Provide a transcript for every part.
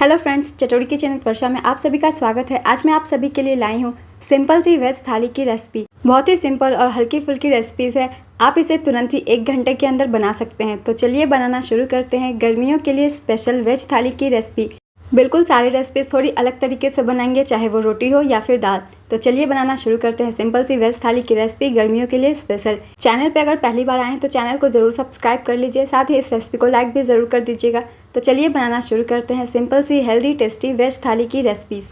Hello friends, चटोरी kitchen वर्षा में आप सभी का स्वागत है। आज मैं आप सभी के लिए लाई हूँ सिंपल सी वेज थाली की रेसिपी। बहुत ही सिंपल और हल्की फुल्की रेसिपीज़ है। आप इसे तुरंत ही 1 घंटे के अंदर बना सकते हैं। तो चलिए बनाना शुरू करते हैं गर्मियों के लिए स्पेशल वेज थाली की रेसिपी। बिल्कुल सारी रेसिपीज़ थोड़ी अलग तरीके से बनाएंगे, चाहे वो रोटी हो या फिर दाल। तो चलिए बनाना शुरू करते हैं सिंपल सी वेज थाली की रेसिपी गर्मियों के लिए स्पेशल। चैनल पे अगर पहली बार आए हैं तो चैनल को ज़रूर सब्सक्राइब कर लीजिए, साथ ही इस रेसिपी को लाइक भी ज़रूर कर दीजिएगा। तो चलिए बनाना शुरू करते हैं सिंपल सी हेल्दी टेस्टी वेज थाली की रेसिपीज़।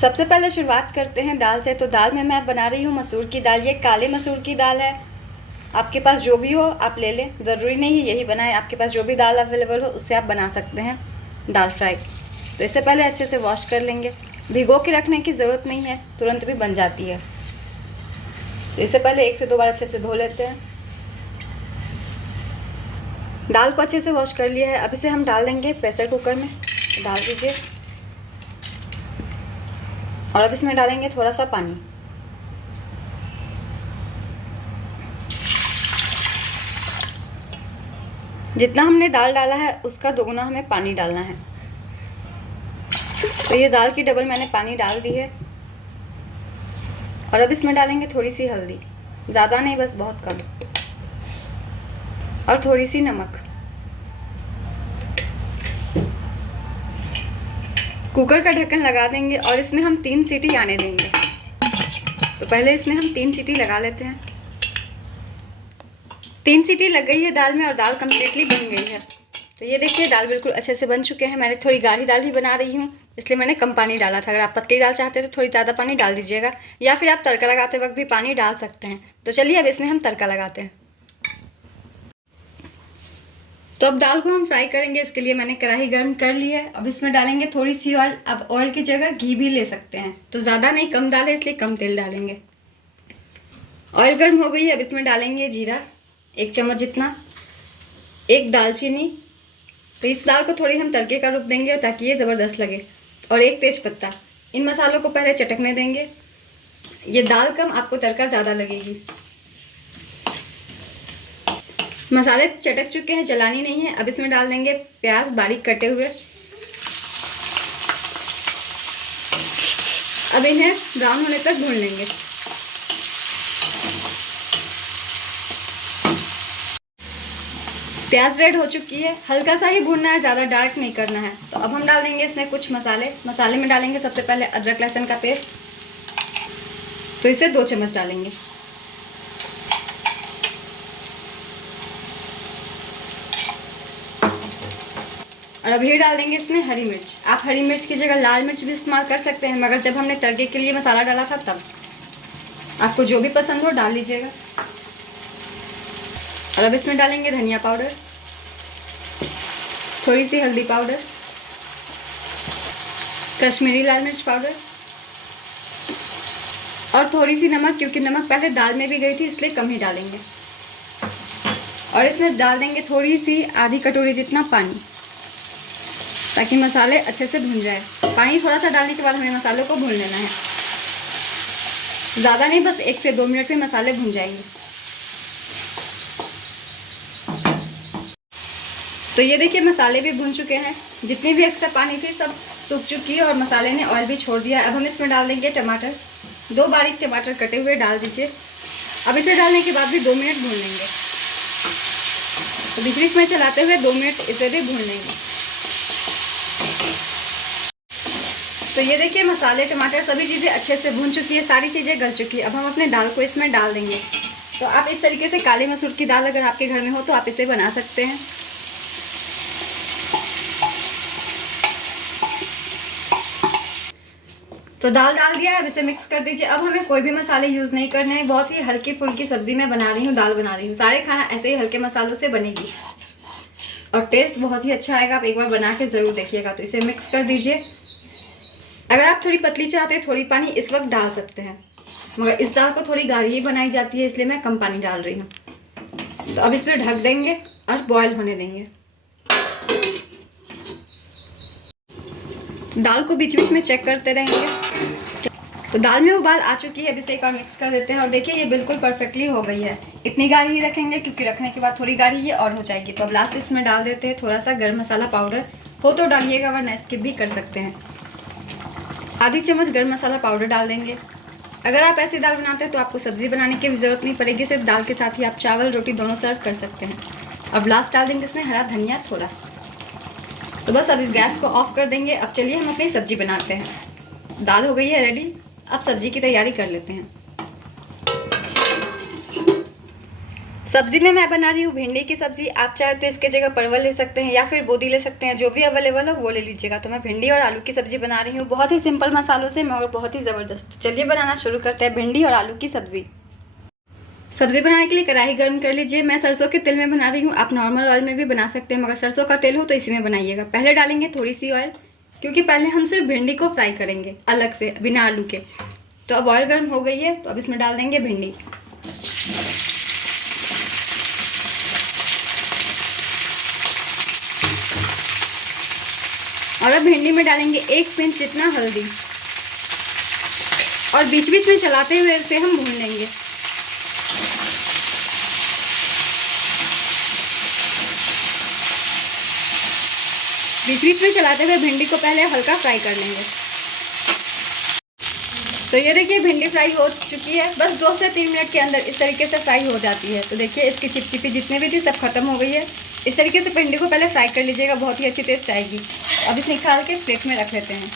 सबसे पहले शुरुआत करते हैं दाल से। तो दाल में मैं बना रही हूँ मसूर की दाल। ये काले मसूर की दाल है। आपके पास जो भी हो आप ले लें, ज़रूरी नहीं है यही बनाएं। आपके पास जो भी दाल अवेलेबल हो उससे आप बना सकते हैं दाल फ्राई। तो इससे पहले अच्छे से वॉश कर लेंगे। भिगो के रखने की ज़रूरत नहीं है, तुरंत भी बन जाती है। तो इससे पहले 1 से 2 बार अच्छे से धो लेते हैं। दाल को अच्छे से वॉश कर लिया है। अब इसे हम डाल देंगे प्रेशर कुकर में। डाल दीजिए और अब इसमें डालेंगे थोड़ा सा पानी। जितना हमने दाल डाला है उसका दोगुना हमें पानी डालना है। तो ये दाल की डबल मैंने पानी डाल दी है। और अब इसमें डालेंगे थोड़ी सी हल्दी, ज़्यादा नहीं, बस बहुत कम, और थोड़ी सी नमक। कुकर का ढक्कन लगा देंगे और इसमें हम 3 सीटी आने देंगे। तो पहले इसमें हम 3 सीटी लगा लेते हैं। 3 सीटी लग गई है दाल में और दाल कम्प्लीटली बन गई है। तो ये देखिए दाल बिल्कुल अच्छे से बन चुके हैं। मैंने थोड़ी गाढ़ी दाल ही बना रही हूँ, इसलिए मैंने कम पानी डाला था। अगर आप पतली दाल चाहते हैं तो थोड़ी ज़्यादा पानी डाल दीजिएगा, या फिर आप तड़का लगाते वक्त भी पानी डाल सकते हैं। तो चलिए अब इसमें हम तड़का लगाते हैं। तो अब दाल को हम फ्राई करेंगे। इसके लिए मैंने कढ़ाई गर्म कर ली है। अब इसमें डालेंगे थोड़ी सी ऑयल। अब ऑयल की जगह घी भी ले सकते हैं। तो ज़्यादा नहीं, कम दाल है इसलिए कम तेल डालेंगे। ऑयल गर्म हो गई है। अब इसमें डालेंगे जीरा 1 चम्मच जितना, 1 दालचीनी। तो इस दाल को थोड़ी हम तड़के का रूप देंगे ताकि ये ज़बरदस्त लगे, और 1 तेज पत्ता। इन मसालों को पहले चटकने देंगे। ये दाल कम, आपको तड़का ज़्यादा लगेगी। मसाले चटक चुके हैं, जलानी नहीं है। अब इसमें डाल देंगे प्याज बारीक कटे हुए। अब इन्हें ब्राउन होने तक भून लेंगे। प्याज रेड हो चुकी है। हल्का सा ही भूनना है, ज़्यादा डार्क नहीं करना है। तो अब हम डाल देंगे इसमें कुछ मसाले में डालेंगे सबसे पहले अदरक लहसुन का पेस्ट। तो इसे 2 चम्मच डालेंगे। और अभी डाल देंगे इसमें हरी मिर्च। आप हरी मिर्च की जगह लाल मिर्च भी इस्तेमाल कर सकते हैं, मगर जब हमने तड़के के लिए मसाला डाला था तब। आपको जो भी पसंद हो डाल लीजिएगा। और अब इसमें डालेंगे धनिया पाउडर, थोड़ी सी हल्दी पाउडर, कश्मीरी लाल मिर्च पाउडर, और थोड़ी सी नमक, क्योंकि नमक पहले दाल में भी गई थी इसलिए कम ही डालेंगे। और इसमें डाल देंगे थोड़ी सी आधी कटोरी जितना पानी, ताकि मसाले अच्छे से भुन जाए। पानी थोड़ा सा डालने के बाद हमें मसालों को भून लेना है, ज़्यादा नहीं, बस 1 से 2 मिनट में मसाले भुन जाएंगे। तो ये देखिए मसाले भी भुन चुके हैं। जितनी भी एक्स्ट्रा पानी थी सब सूख चुकी है और मसाले ने ऑयल भी छोड़ दिया। अब हम इसमें डाल देंगे टमाटर। 2 बारीक टमाटर कटे हुए डाल दीजिए। अब इसे डालने के बाद भी 2 मिनट भून लेंगे। तो बीच बीच में चलाते हुए 2 मिनट इसे भी भून लेंगे। तो ये देखिए मसाले टमाटर सभी चीज़ें अच्छे से भून चुकी है, सारी चीज़ें गल चुकी है। अब हम अपने दाल को इसमें डाल देंगे। तो आप इस तरीके से काली मसूर की दाल अगर आपके घर में हो तो आप इसे बना सकते हैं। तो दाल डाल दिया है, अब इसे मिक्स कर दीजिए। अब हमें कोई भी मसाले यूज़ नहीं करने हैं। बहुत ही हल्की फुल्की सब्जी मैं बना रही हूँ, दाल बना रही हूँ। सारे खाना ऐसे ही हल्के मसालों से बनेगी और टेस्ट बहुत ही अच्छा आएगा। आप एक बार बना के ज़रूर देखिएगा। तो इसे मिक्स कर दीजिए। अगर आप थोड़ी पतली चाहते हैं थोड़ी पानी इस वक्त डाल सकते हैं, मगर इस दाल को थोड़ी गाढ़ी ही बनाई जाती है इसलिए मैं कम पानी डाल रही हूँ। तो अब इस पर ढक देंगे और बॉयल होने देंगे। दाल को बीच बीच में चेक करते रहेंगे। तो दाल में उबाल आ चुकी है। अब इसे एक और मिक्स कर देते हैं। और देखिए ये बिल्कुल परफेक्टली हो गई है। इतनी गाढ़ी ही रखेंगे क्योंकि रखने के बाद थोड़ी गाढ़ी ये और हो जाएगी। तो अब लास्ट इसमें डाल देते हैं थोड़ा सा गरम मसाला पाउडर हो तो डालिएगा, वरना स्किप भी कर सकते हैं। आधी चम्मच गर्म मसाला पाउडर डाल देंगे। अगर आप ऐसी दाल बनाते हैं तो आपको सब्ज़ी बनाने की भी ज़रूरत नहीं पड़ेगी, सिर्फ दाल के साथ ही आप चावल रोटी दोनों सर्व कर सकते हैं। अब लास्ट डाल देंगे इसमें हरा धनिया थोड़ा। तो बस अब इस गैस को ऑफ कर देंगे। अब चलिए हम अपनी सब्ज़ी बनाते हैं। दाल हो गई है रेडी, अब सब्ज़ी की तैयारी कर लेते हैं। सब्ज़ी में मैं बना रही हूँ भिंडी की सब्ज़ी। आप चाहे तो इसके जगह परवल ले सकते हैं या फिर बोदी ले सकते हैं, जो भी अवेलेबल हो वो ले लीजिएगा। तो मैं भिंडी और आलू की सब्ज़ी बना रही हूँ, बहुत ही सिंपल मसालों से मगर बहुत ही ज़बरदस्त। चलिए बनाना शुरू करते हैं भिंडी और आलू की सब्ज़ी। सब्ज़ी बनाने के लिए कढ़ाई गर्म कर लीजिए। मैं सरसों के तेल में बना रही हूँ, आप नॉर्मल ऑयल में भी बना सकते हैं, मगर सरसों का तेल हो तो इसी में बनाइएगा। पहले डालेंगे थोड़ी सी ऑयल, क्योंकि पहले हम सिर्फ भिंडी को फ्राई करेंगे अलग से बिना आलू के। तो अब ऑयल गर्म हो गई है, तो अब इसमें डाल देंगे भिंडी। और अब भिंडी में डालेंगे 1 पिंच जितना हल्दी, और बीच बीच में चलाते हुए इसे हम भून लेंगे। बीच बीच में चलाते हुए भिंडी को पहले हल्का फ्राई कर लेंगे। तो ये देखिए भिंडी फ्राई हो चुकी है, बस 2 से 3 मिनट के अंदर इस तरीके से फ्राई हो जाती है। तो देखिए इसकी चिपचिपी जितने भी थी सब खत्म हो गई है। इस तरीके से भिंडी को पहले फ्राई कर लीजिएगा, बहुत ही अच्छी टेस्ट आएगी। अब इसे निकाल के प्लेट में रख लेते हैं।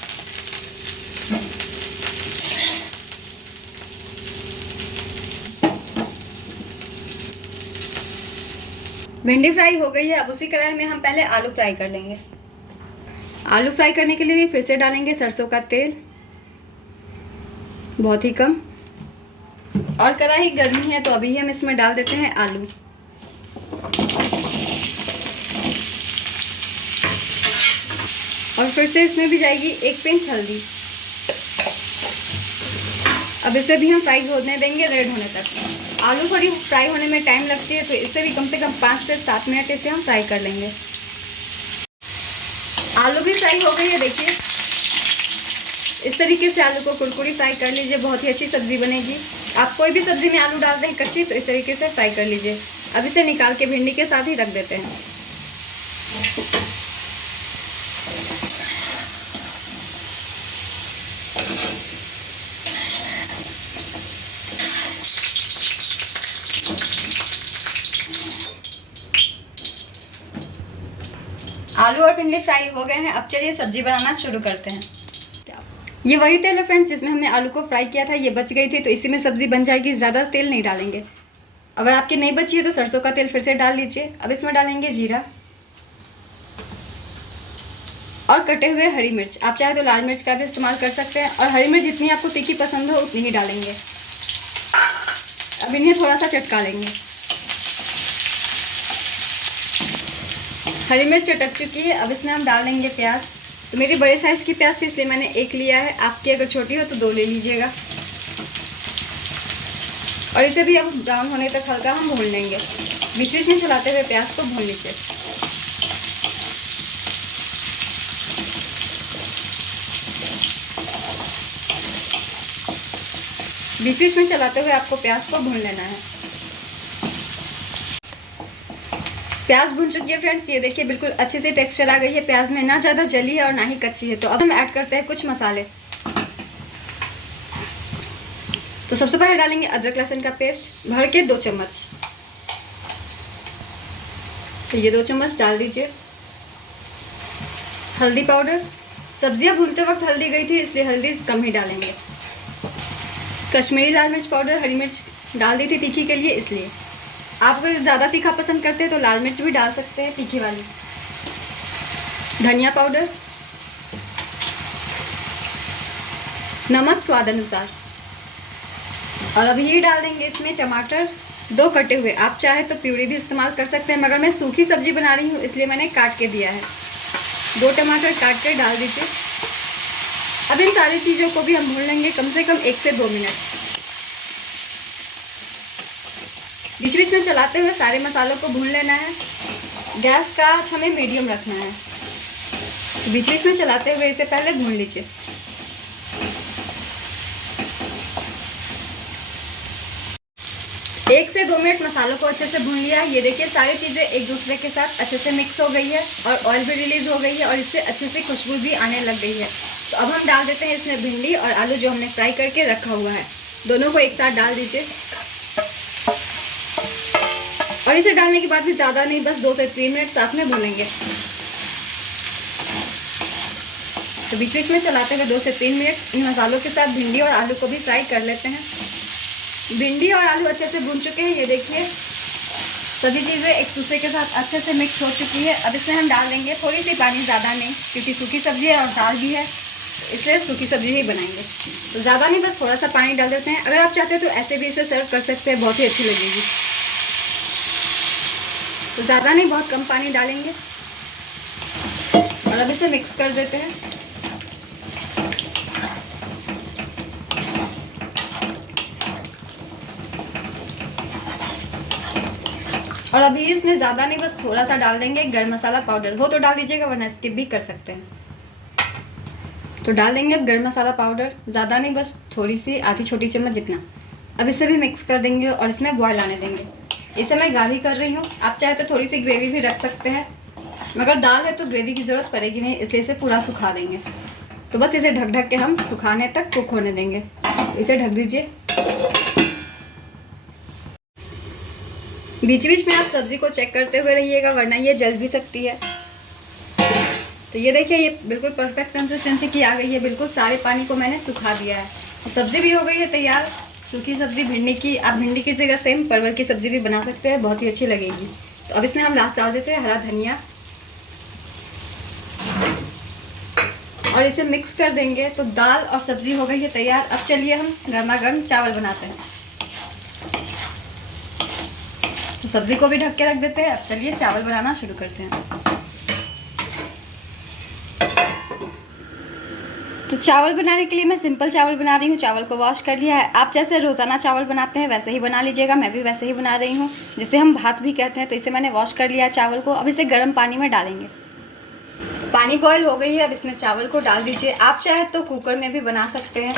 भिंडी फ्राई हो गई है, अब उसी कढ़ाई में हम पहले आलू फ्राई कर लेंगे। आलू फ्राई करने के लिए फिर से डालेंगे सरसों का तेल, बहुत ही कम, और कढ़ाई गर्मी है तो अभी हम इसमें डाल देते हैं आलू। और फिर से इसमें भी जाएगी 1 पिंच हल्दी। अब इसे भी हम फ्राई होने देंगे रेड होने तक। आलू थोड़ी फ्राई होने में टाइम लगती है, तो इससे भी कम से कम 5 से 7 मिनट इसे हम फ्राई कर लेंगे। आलू भी फ्राई हो गई है, देखिए इस तरीके से आलू को कुरकुरी फ्राई कर लीजिए, बहुत ही अच्छी सब्ज़ी बनेगी। आप कोई भी सब्ज़ी में आलू डालते हैं कच्ची, तो इस तरीके से फ्राई कर लीजिए। अब इसे निकाल के भिंडी के साथ ही रख देते हैं। आलू और भिंडी फ्राई हो गए हैं, अब चलिए सब्जी बनाना शुरू करते हैं। ये वही तेल है फ्रेंड्स जिसमें हमने आलू को फ्राई किया था, ये बच गई थी तो इसी में सब्जी बन जाएगी, ज़्यादा तेल नहीं डालेंगे। अगर आपकी नहीं बची है तो सरसों का तेल फिर से डाल लीजिए। अब इसमें डालेंगे जीरा और कटे हुए हरी मिर्च। आप चाहे तो लाल मिर्च का भी इस्तेमाल कर सकते हैं, और हरी मिर्च जितनी आपको तीखी पसंद हो उतनी ही डालेंगे। अब इन्हें थोड़ा सा चटका लेंगे। हरी मिर्च चटक चुकी है, अब इसमें हम डाल देंगे प्याज। तो मेरी बड़े साइज़ की प्याज थी इसलिए मैंने 1 लिया है, आपकी अगर छोटी हो तो 2 ले लीजिएगा। और इसे भी अब ब्राउन होने तक हल्का हम भून लेंगे। बीच बीच में चलाते हुए प्याज को भून लीजिए। बीच बीच में चलाते हुए आपको प्याज को भून लेना है। प्याज भून चुकी है फ्रेंड्स, ये देखिए बिल्कुल अच्छे से टेक्सचर आ गई है प्याज में, ना ज़्यादा जली है और ना ही कच्ची है। तो अब हम ऐड करते हैं कुछ मसाले। तो सबसे पहले डालेंगे अदरक लहसुन का पेस्ट, भर के 2 चम्मच। तो ये 2 चम्मच डाल दीजिए। हल्दी पाउडर, सब्जियां भूनते वक्त हल्दी गई थी इसलिए हल्दी कम ही डालेंगे। कश्मीरी लाल मिर्च पाउडर, हरी मिर्च डाल दी थी तीखी के लिए इसलिए। आप अगर ज़्यादा तीखा पसंद करते हैं तो लाल मिर्च भी डाल सकते हैं तीखी वाली। धनिया पाउडर, नमक स्वाद अनुसार। और अभी ये डाल देंगे इसमें टमाटर 2 कटे हुए। आप चाहे तो प्यूरी भी इस्तेमाल कर सकते हैं, मगर मैं सूखी सब्जी बना रही हूँ इसलिए मैंने काट के दिया है। 2 टमाटर काट कर डाल दीजिए। अब इन सारी चीज़ों को भी हम भून लेंगे कम से कम 1 से 2 मिनट। बीच बीच में चलाते हुए सारे मसालों को भून लेना है। गैस का आंच हमें मीडियम रखना है। बीच बीच में चलाते हुए इसे पहले भून लीजिए। 1 से 2 मिनट मसालों को अच्छे से भून लिया। ये देखिए सारी चीज़ें एक दूसरे के साथ अच्छे से मिक्स हो गई है और ऑयल भी रिलीज़ हो गई है और इससे अच्छे से खुशबू भी आने लग गई है। तो अब हम डाल देते हैं इसमें भिंडी और आलू जो हमने फ्राई करके रखा हुआ है, दोनों को एक साथ डाल दीजिए। और इसे डालने के बाद भी ज़्यादा नहीं, बस 2 से 3 मिनट साथ में भूनेंगे। तो बीच बीच में चलाते हुए 2 से 3 मिनट इन मसालों के साथ भिंडी और आलू को भी फ्राई कर लेते हैं। भिंडी और आलू अच्छे से भून चुके हैं। ये देखिए सभी चीज़ें एक दूसरे के साथ अच्छे से मिक्स हो चुकी है। अब इसमें हम डाल देंगे थोड़ी सी पानी, ज़्यादा नहीं, क्योंकि सूखी सब्जी है और दाल भी है, इसलिए सूखी सब्जी ही बनाएंगे। तो ज़्यादा नहीं, बस थोड़ा सा पानी डाल देते हैं। अगर आप चाहते हैं तो ऐसे भी इसे सर्व कर सकते हैं, बहुत ही अच्छी लगेगी। तो ज़्यादा नहीं, बहुत कम पानी डालेंगे और अब इसे मिक्स कर देते हैं। और अभी इसमें ज़्यादा नहीं, बस थोड़ा सा डाल देंगे गरम मसाला पाउडर। हो तो डाल दीजिएगा, वरना स्किप भी कर सकते हैं। तो डाल देंगे अब गरम मसाला पाउडर, ज़्यादा नहीं, बस थोड़ी सी, आधी छोटी चम्मच जितना। अब इसे भी मिक्स कर देंगे और इसमें बॉयल आने देंगे। इसे मैं गाढ़ी कर रही हूँ, आप चाहे तो थोड़ी सी ग्रेवी भी रख सकते हैं, मगर दाल है तो ग्रेवी की ज़रूरत पड़ेगी नहीं, इसलिए इसे पूरा सुखा देंगे। तो बस इसे ढक ढक के हम सुखाने तक कुक होने देंगे। तो इसे ढक दीजिए। बीच बीच में आप सब्ज़ी को चेक करते हुए रहिएगा, वरना ये जल भी सकती है। तो ये देखिए ये बिल्कुल परफेक्ट कंसिस्टेंसी की आ गई है, बिल्कुल सारे पानी को मैंने सुखा दिया है। तो सब्ज़ी भी हो गई है तैयार, सूखी सब्ज़ी भिंडी की। आप भिंडी की जगह सेम परवल की सब्ज़ी भी बना सकते हैं, बहुत ही अच्छी लगेगी। तो अब इसमें हम लास्ट डाल देते हैं हरा धनिया और इसे मिक्स कर देंगे। तो दाल और सब्ज़ी हो गई है तैयार। अब चलिए हम गर्मा गर्म चावल बनाते हैं। तो सब्ज़ी को भी ढक के रख देते हैं। अब चलिए चावल बनाना शुरू करते हैं। तो चावल बनाने के लिए मैं सिंपल चावल बना रही हूँ। चावल को वॉश कर लिया है। आप जैसे रोज़ाना चावल बनाते हैं वैसे ही बना लीजिएगा, मैं भी वैसे ही बना रही हूँ, जिसे हम भात भी कहते हैं। तो इसे मैंने वॉश कर लिया है चावल को। अब इसे गर्म पानी में डालेंगे। तो पानी बॉयल हो गई है, अब इसमें चावल को डाल दीजिए। आप चाहे तो कुकर में भी बना सकते हैं।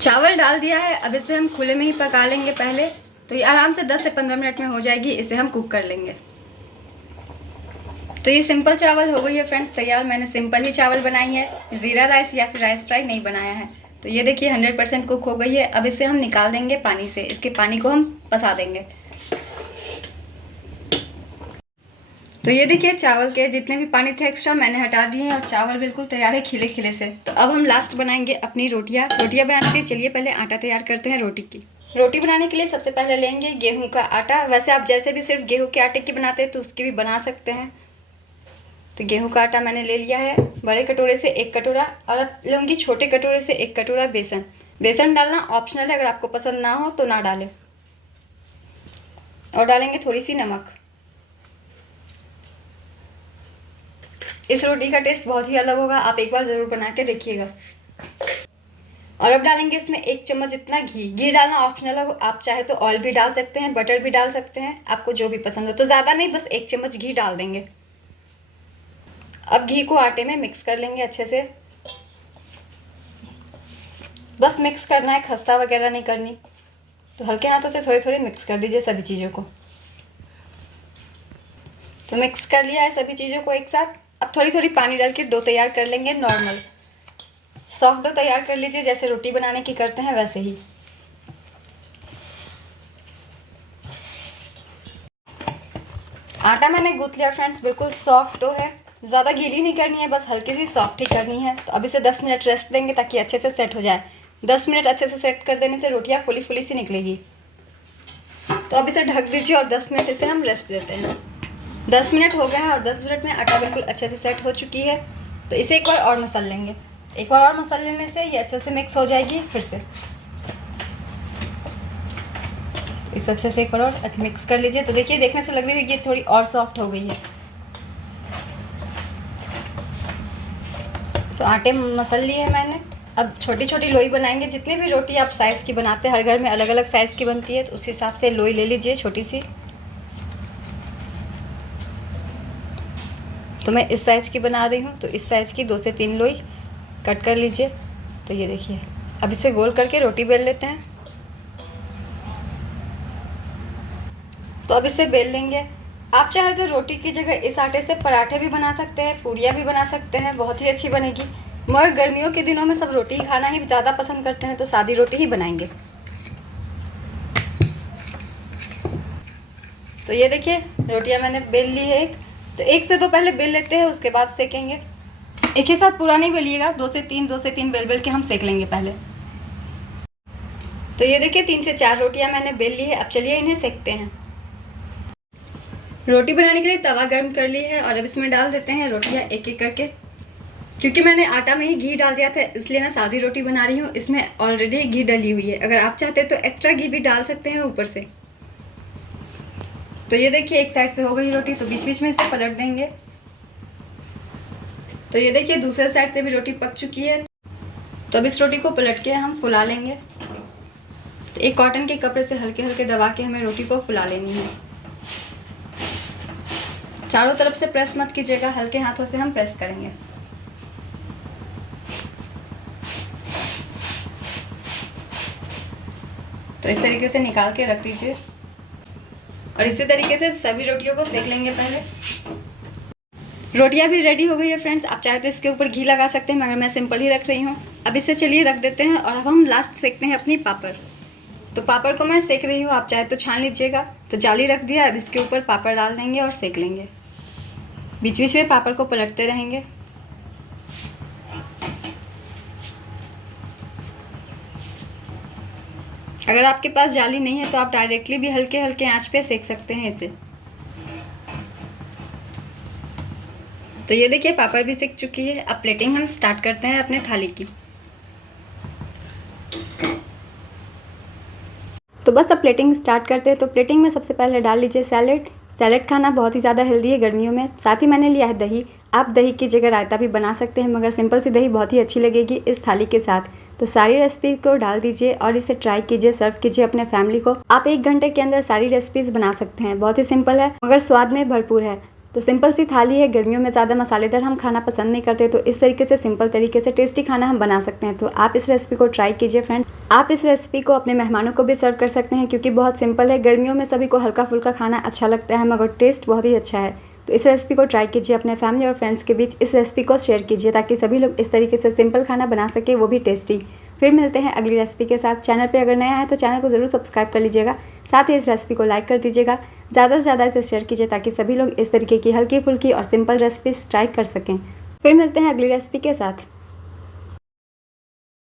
चावल डाल दिया है, अब इसे हम खुले में ही पका लेंगे पहले। तो ये आराम से 10 से 15 मिनट में हो जाएगी, इसे हम कुक कर लेंगे। तो ये सिंपल चावल हो गई है फ्रेंड्स तैयार। मैंने सिंपल ही चावल बनाई है, ज़ीरा राइस या फिर राइस फ्राई नहीं बनाया है। तो ये देखिए 100% कुक हो गई है। अब इसे हम निकाल देंगे पानी से, इसके पानी को हम पसा देंगे। तो ये देखिए चावल के जितने भी पानी थे एक्स्ट्रा मैंने हटा दिए हैं और चावल बिल्कुल तैयार है खिले खिले से। तो अब हम लास्ट बनाएंगे अपनी रोटियाँ। रोटियाँ बनाने के लिए चलिए पहले आटा तैयार करते हैं रोटी की। रोटी बनाने के लिए सबसे पहले लेंगे गेहूं का आटा। वैसे आप जैसे भी सिर्फ गेहूं के आटे की बनाते हैं तो उसकी भी बना सकते हैं। तो गेहूं का आटा मैंने ले लिया है, बड़े कटोरे से 1 कटोरा, और अब लूँगी छोटे कटोरे से 1 कटोरा बेसन। बेसन डालना ऑप्शनल है, अगर आपको पसंद ना हो तो ना डालें। और डालेंगे थोड़ी सी नमक। इस रोटी का टेस्ट बहुत ही अलग होगा, आप एक बार ज़रूर बना के देखिएगा। और अब डालेंगे इसमें 1 चम्मच इतना घी। घी डालना ऑप्शनल है, आप चाहे तो ऑयल भी डाल सकते हैं, बटर भी डाल सकते हैं, आपको जो भी पसंद हो। तो ज़्यादा नहीं, बस 1 चम्मच घी डाल देंगे। अब घी को आटे में मिक्स कर लेंगे अच्छे से। बस मिक्स करना है, खस्ता वगैरह नहीं करनी। तो हल्के हाथों से थोड़ी थोड़ी मिक्स कर दीजिए सभी चीज़ों को। तो मिक्स कर लिया है सभी चीज़ों को एक साथ। अब थोड़ी थोड़ी पानी डाल के डो तैयार कर लेंगे। नॉर्मल सॉफ्ट डो तैयार कर लीजिए, जैसे रोटी बनाने की करते हैं वैसे ही। आटा मैंने गूंथ लिया फ्रेंड्स, बिल्कुल सॉफ्ट डो है, ज़्यादा गीली नहीं करनी है, बस हल्की सी सॉफ्ट ही करनी है। तो अब इसे 10 मिनट रेस्ट देंगे ताकि अच्छे से सेट हो जाए। 10 मिनट अच्छे से सेट कर देने से रोटियाँ फुली फुली सी निकलेगी। तो अब इसे ढक दीजिए और 10 मिनट इसे हम रेस्ट देते हैं। 10 मिनट हो गए हैं और 10 मिनट में आटा बिल्कुल अच्छे से सेट हो चुकी है। तो इसे एक बार और मसल लेंगे। एक बार और मसल लेने से ये अच्छे से मिक्स हो जाएगी फिर से। तो इसे अच्छे से एक बार और मिक्स कर लीजिए। तो देखिए देखने से लग रही है कि थोड़ी और सॉफ्ट हो गई है। तो आटे मसल लिए हैं मैंने। अब छोटी छोटी लोई बनाएंगे। जितनी भी रोटी आप साइज़ की बनाते हैं, हर घर में अलग अलग साइज़ की बनती है, तो उस हिसाब से लोई ले लीजिए छोटी सी। तो मैं इस साइज़ की बना रही हूँ, तो इस साइज़ की 2 से 3 लोई कट कर लीजिए। तो ये देखिए अब इसे गोल करके रोटी बेल लेते हैं। तो अब इसे बेल लेंगे। आप चाहे तो रोटी की जगह इस आटे से पराठे भी बना सकते हैं, पूरियाँ भी बना सकते हैं, बहुत ही अच्छी बनेगी। मगर गर्मियों के दिनों में सब रोटी खाना ही ज़्यादा पसंद करते हैं, तो सादी रोटी ही बनाएंगे। तो ये देखिए रोटियां मैंने बेल ली है एक, तो एक से दो पहले बेल लेते हैं, उसके बाद सेकेंगे। एक ही साथ पूरा नहीं बेलिएगा, 2 से 3 बेल के हम सेक लेंगे पहले। तो ये देखिए 3 से 4 रोटियां मैंने बेल ली है। अब चलिए इन्हें सेकते हैं। रोटी बनाने के लिए तवा गर्म कर ली है और अब इसमें डाल देते हैं रोटियां एक एक करके। क्योंकि मैंने आटा में ही घी डाल दिया था, इसलिए मैं सादी रोटी बना रही हूँ। इसमें ऑलरेडी घी डली हुई है, अगर आप चाहते तो एक्स्ट्रा घी भी डाल सकते हैं ऊपर से। तो ये देखिए एक साइड से हो गई रोटी, तो बीच बीच में इसे पलट देंगे। तो ये देखिए दूसरे साइड से भी रोटी पक चुकी है। तो अब इस रोटी को पलट के हम फुला लेंगे। तो एक कॉटन के कपड़े से हल्के हल्के दबा के हमें रोटी को फुला लेनी है। चारों तरफ से प्रेस मत कीजिएगा, हल्के हाथों से हम प्रेस करेंगे। तो इस तरीके से निकाल के रख दीजिए और इसी तरीके से सभी रोटियों को सेक लेंगे। पहले रोटियां भी रेडी हो गई है फ्रेंड्स। आप चाहे तो इसके ऊपर घी लगा सकते हैं, मगर मैं सिंपल ही रख रही हूँ। अब इसे चलिए रख देते हैं और अब हम लास्ट सेकते हैं अपनी पापड़। तो पापड़ को मैं सेक रही हूँ, आप चाहे तो छान लीजिएगा। तो जाली रख दिया, अब इसके ऊपर पापड़ डाल देंगे और सेक लेंगे। बीच बीच में पापड़ को पलटते रहेंगे। अगर आपके पास जाली नहीं है तो आप डायरेक्टली भी हल्के हल्के आंच पे सेक सकते हैं इसे। तो ये देखिए पापड़ भी सेक चुकी है। अब प्लेटिंग हम स्टार्ट करते हैं अपने थाली की। तो बस अब प्लेटिंग स्टार्ट करते हैं। तो प्लेटिंग में सबसे पहले डाल लीजिए सैलेड। सैलेड खाना बहुत ही ज़्यादा हेल्दी है गर्मियों में। साथ ही मैंने लिया है दही। आप दही की जगह रायता भी बना सकते हैं, मगर सिंपल सी दही बहुत ही अच्छी लगेगी इस थाली के साथ। तो सारी रेसिपी को डाल दीजिए और इसे ट्राई कीजिए, सर्व कीजिए अपने फैमिली को। आप 1 घंटे के अंदर सारी रेसिपीज़ बना सकते हैं। बहुत ही सिंपल है मगर स्वाद में भरपूर है। तो सिंपल सी थाली है। गर्मियों में ज़्यादा मसालेदार हम खाना पसंद नहीं करते, तो इस तरीके से सिंपल तरीके से टेस्टी खाना हम बना सकते हैं। तो आप इस रेसिपी को ट्राई कीजिए फ्रेंड। आप इस रेसिपी को अपने मेहमानों को भी सर्व कर सकते हैं, क्योंकि बहुत सिंपल है। गर्मियों में सभी को हल्का फुल्का खाना अच्छा लगता है, मगर टेस्ट बहुत ही अच्छा है। तो इस रेसिपी को ट्राई कीजिए, अपने फैमिली और फ्रेंड्स के बीच इस रेसिपी को शेयर कीजिए, ताकि सभी लोग इस तरीके से सिंपल खाना बना सके, वो भी टेस्टी। फिर मिलते हैं अगली रेसिपी के साथ। चैनल पे अगर नया है तो चैनल को ज़रूर सब्सक्राइब कर लीजिएगा। साथ ही इस रेसिपी को लाइक कर दीजिएगा, ज़्यादा से ज़्यादा इसे शेयर कीजिए, ताकि सभी लोग इस तरीके की हल्की फुल्की और सिंपल रेसिपीज ट्राई कर सकें। फिर मिलते हैं अगली रेसिपी के साथ।